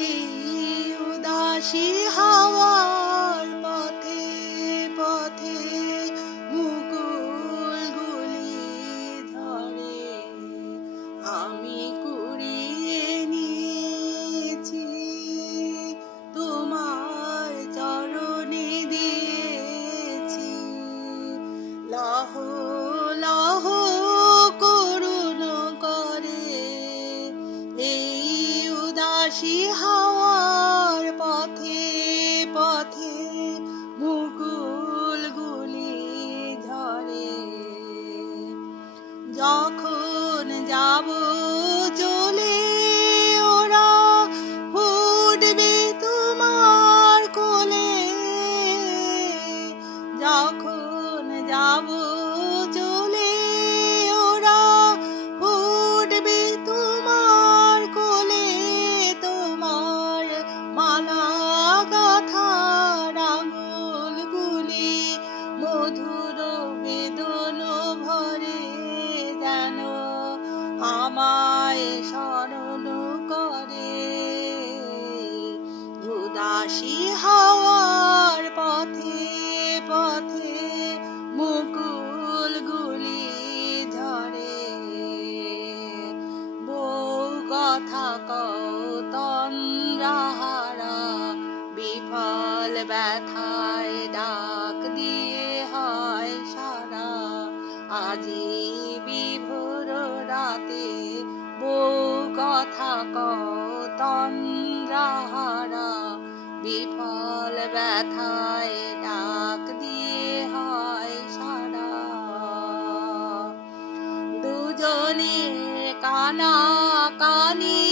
এই উদাসী হাওয়ার পথে পথে মুকুল গুলি ধরে আমি কুড়িয়ে নিয়েছি তোমার চরণে দিয়েছি লাহ লাহ করুণ করে এই উদাসী হাওয়ার পথে পথে মুকুল গুলি ঝরে যখন যাব চলে ওরা ফুটবে তোমার কোলে যখন যাব চলে ওরা ফুটবে তোমার কোলে তোমার মালা গাথার আঙুলগুলি মধুর বেদন ভরে যেন আমায় স্মরণ করে উদাসী হাওয়ার পথে পথে মুকুল গুলি ঝরে বউ কথা কও তন্দ্রাহারা বিফল ব্যথায় ডাক দিয়ে হয় সারা আজি বিভোর রাতে বউ কথা কও তন্দ্রাহারা বিফল ব্যথায় ডাক দিয়ে হয় সারা দুজনে কানা কানি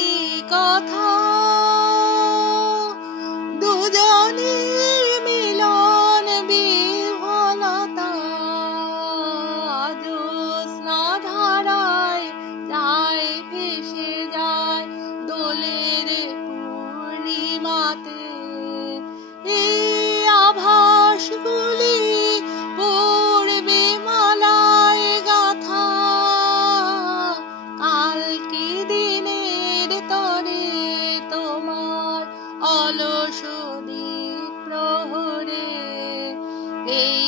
কথা দুজনের মিলন বিফলতা জ্যোৎস্না ধারায় যায় ভেসে যায় দোলের পূর্ণিমাতে এই আভাসগুলি পড়বে মালায় গাথা কালকে দিনের তরে তোমার অলস দ্বীপ প্রহরে এই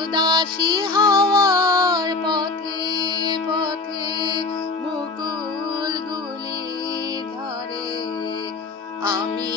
উদাসী হাওয়ার পথে পথে মুকুল গুলি ধরে আমি